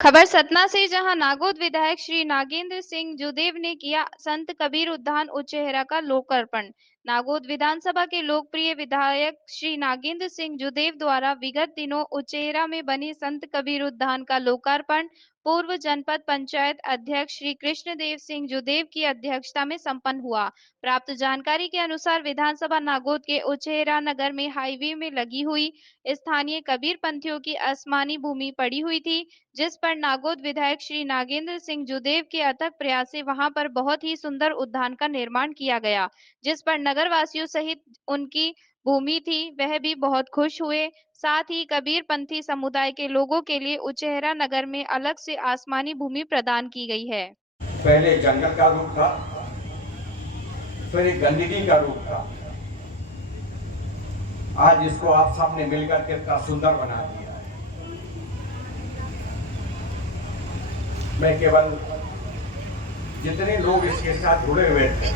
खबर सतना से, जहां नागौद विधायक श्री नागेंद्र सिंह जुदेव ने किया संत कबीर उद्यान उचेहरा का लोकार्पण। नागौद विधानसभा के लोकप्रिय विधायक श्री नागेंद्र सिंह जुदेव द्वारा विगत दिनों उचेहरा में बनी संत कबीर उद्यान का लोकार्पण पूर्व जनपद पंचायत अध्यक्ष श्री कृष्णदेव सिंह जुदेव की अध्यक्षता में संपन्न हुआ। प्राप्त जानकारी के अनुसार विधानसभा नागौद के उचेहरा नगर में हाईवे में लगी हुई स्थानीय कबीर पंथियों की आसमानी भूमि पड़ी हुई थी, जिस पर नागौद विधायक श्री नागेंद्र सिंह जुदेव के अथक प्रयास से वहां पर बहुत ही सुंदर उद्यान का निर्माण किया गया, जिस पर नगर वासियों सहित उनकी भूमि थी वह भी बहुत खुश हुए। साथ ही कबीर पंथी समुदाय के लोगों के लिए उचेहरा नगर में अलग से आसमानी भूमि प्रदान की गई है। पहले जंगल का रूप था, फिर एक गंदगी का रूप था। आज इसको आप सामने मिलकर के इतना सुंदर बना दिया है। मैं केवल जितने लोग इसके साथ जुड़े हुए थे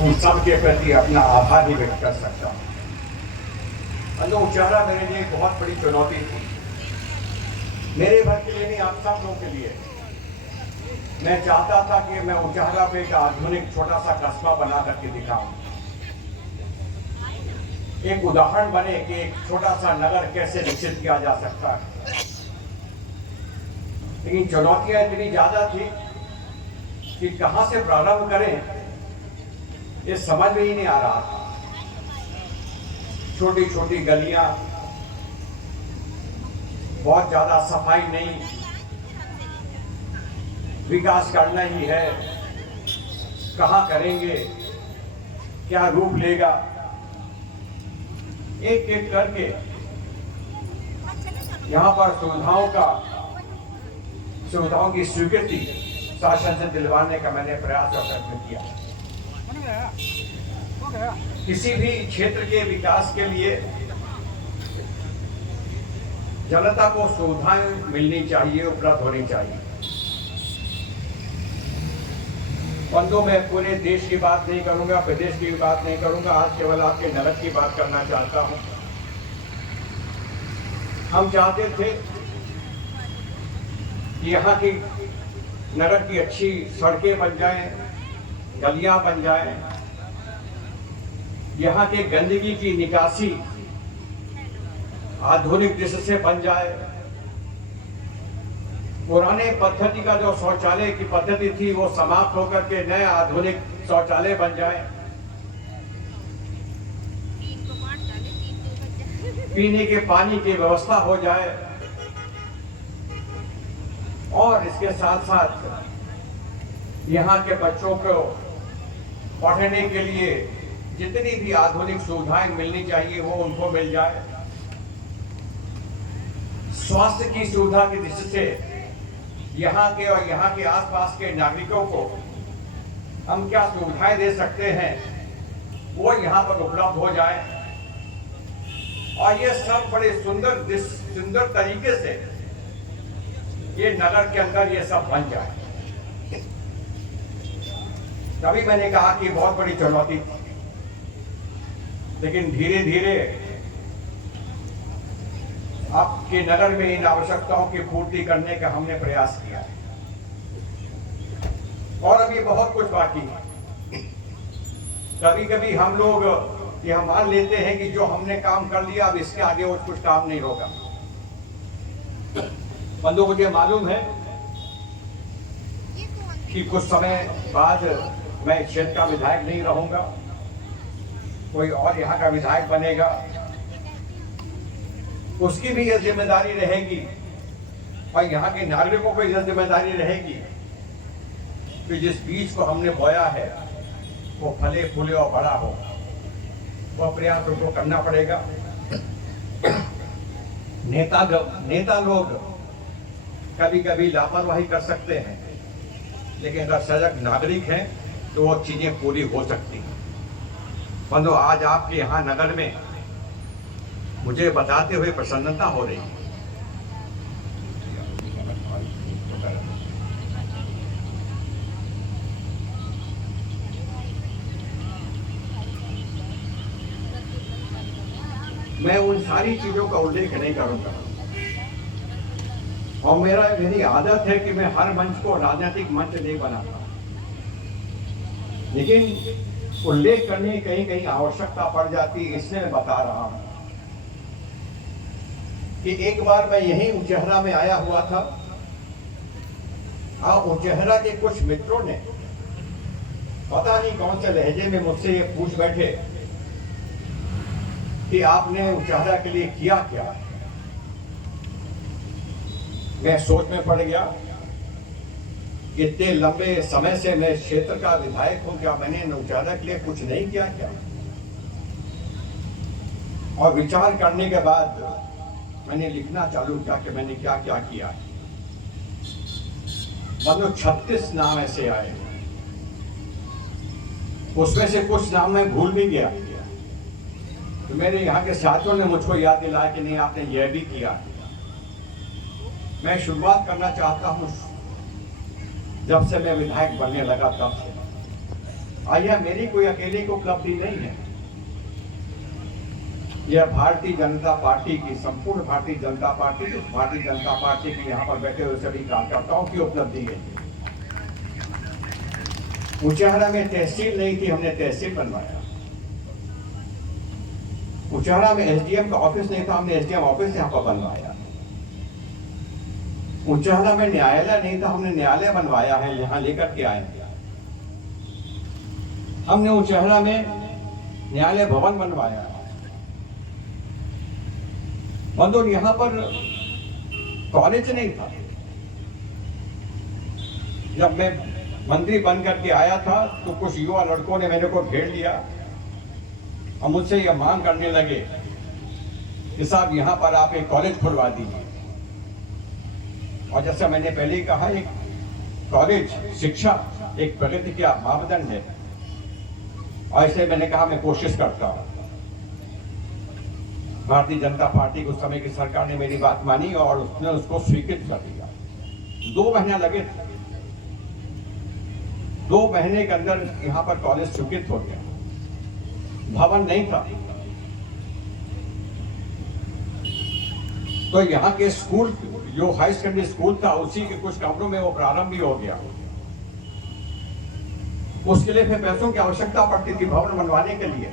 उन सब के प्रति अपना आभार ही व्यक्त कर सकता हूँ। उचेहरा मेरे लिए बहुत बड़ी चुनौती थी, मेरे भर के लिए नहीं, आप सब लोगों के लिए। मैं चाहता था कि मैं उचेहरा पे एक आधुनिक छोटा सा कस्बा बना करके दिखाऊं, एक उदाहरण बने कि एक छोटा सा नगर कैसे विकसित किया जा सकता है। लेकिन चुनौतियां इतनी ज्यादा थी कि कहां से प्रारंभ करें ये समझ में ही नहीं आ रहा था। छोटी छोटी गलियां, बहुत ज्यादा सफाई नहीं, विकास करना ही है, कहां करेंगे, क्या रूप लेगा, एक एक करके यहां पर सुविधाओं की स्वीकृति शासन से दिलवाने का मैंने प्रयास और प्रयत्न किया। किसी भी क्षेत्र के विकास के लिए जनता को सुविधाएं मिलनी चाहिए, उपलब्ध होनी चाहिए। बंधु, मैं पूरे देश की बात नहीं करूंगा, प्रदेश की बात नहीं करूंगा, आज केवल आपके नगर की बात करना चाहता हूं। हम चाहते थे कि यहाँ की नगर की अच्छी सड़कें बन जाएं, गलियां बन जाएं, यहाँ के गंदगी की निकासी आधुनिक दृष्टि से बन जाए। पुराने पद्धति का जो शौचालय की पद्धति थी वो समाप्त होकर के नए आधुनिक शौचालय बन जाए। पीने के पानी की व्यवस्था हो जाए और इसके साथ साथ यहाँ के बच्चों को पढ़ने के लिए जितनी भी आधुनिक सुविधाएं मिलनी चाहिए वो उनको मिल जाए। स्वास्थ्य की सुविधा की दृष्टि से यहाँ के और यहाँ के आसपास के नागरिकों को हम क्या सुविधाएं दे सकते हैं वो यहाँ पर उपलब्ध हो जाए और ये सब बड़े सुंदर तरीके से ये नगर के अंदर ये सब बन जाए। तभी मैंने कहा कि बहुत बड़ी चुनौती थी, लेकिन धीरे धीरे आपके नगर में इन आवश्यकताओं की पूर्ति करने का हमने प्रयास किया है और अभी बहुत कुछ बाकी है। कभी कभी हम लोग यह मान लेते हैं कि जो हमने काम कर लिया अब इसके आगे और कुछ काम नहीं होगा। बंधु, मुझे मालूम है कि कुछ समय बाद मैं क्षेत्र का विधायक नहीं रहूंगा, कोई और यहाँ का विधायक बनेगा, उसकी भी यह जिम्मेदारी रहेगी और यहाँ के नागरिकों को यह जिम्मेदारी रहेगी कि जिस बीज को हमने बोया है वो फले फूले और बड़ा हो, वो प्रयास उनको करना पड़ेगा। नेता लोग कभी कभी लापरवाही कर सकते हैं, लेकिन अगर सजग नागरिक हैं तो वो चीजें पूरी हो सकती हैं। बंधु, आज आपके यहाँ नगर में मुझे बताते हुए प्रसन्नता हो रही है। मैं उन सारी चीजों का उल्लेख नहीं करूंगा और मेरी आदत है कि मैं हर मंच को राजनीतिक मंच नहीं बनाता, लेकिन उल्लेख करने की कहीं कहीं आवश्यकता पड़ जाती है, इसलिए मैं बता रहा हूं कि एक बार मैं यहीं उचेहरा में आया हुआ था और उचेहरा के कुछ मित्रों ने पता नहीं कौन से लहजे में मुझसे ये पूछ बैठे कि आपने उचेहरा के लिए किया क्या। मैं सोच में पड़ गया, इतने लंबे समय से मैं क्षेत्र का विधायक हूं, क्या मैंने उचेहरा के लिए कुछ नहीं किया क्या। और विचार करने के बाद मैंने लिखना चालू किया कि मैंने क्या क्या किया। मतलब 36 नाम ऐसे आए, उसमें से कुछ नाम मैं भूल भी गया, तो मेरे यहाँ के साथियों ने मुझको याद दिलाया कि नहीं आपने यह भी किया। मैं शुरुआत करना चाहता हूँ जब से मैं विधायक बनने लगा तब से। आइए, मेरी कोई अकेले की उपलब्धि नहीं है, यह भारतीय जनता पार्टी की, संपूर्ण भारतीय जनता पार्टी, भारतीय जनता पार्टी के यहाँ पर बैठे हुए सभी कार्यकर्ताओं की उपलब्धि है। उचेहरा में तहसील नहीं थी, हमने तहसील बनवाया। उचेहरा में एसडीएम का ऑफिस नहीं था, हमने एसडीएम ऑफिस यहाँ पर बनवाया। उचेहरा में न्यायालय नहीं था, हमने न्यायालय बनवाया है, यहाँ लेकर के आए। हमने उचेहरा में न्यायालय भवन बनवाया। बंधु, यहाँ पर कॉलेज नहीं था। जब मैं मंत्री बन करके आया था तो कुछ युवा लड़कों ने मेरे को घेर लिया और मुझसे यह मांग करने लगे कि साहब यहाँ पर आप एक कॉलेज खुलवा दीजिए। और जैसे मैंने पहले ही कहा, एक कॉलेज शिक्षा एक प्रगति का मापदंड है, और इसलिए मैंने कहा मैं कोशिश करता हूँ। भारतीय जनता पार्टी को उस समय की सरकार ने मेरी बात मानी और उसने उसको स्वीकृत कर दिया। 2 महीने लगे थे, 2 महीने के अंदर यहाँ पर कॉलेज स्वीकृत हो गया। भवन नहीं था, तो यहाँ के स्कूल, जो हाई सेकेंडरी स्कूल था, उसी के कुछ कमरों में वो प्रारंभ भी हो गया। उसके लिए फिर पैसों की आवश्यकता पड़ती थी भवन बनवाने के लिए।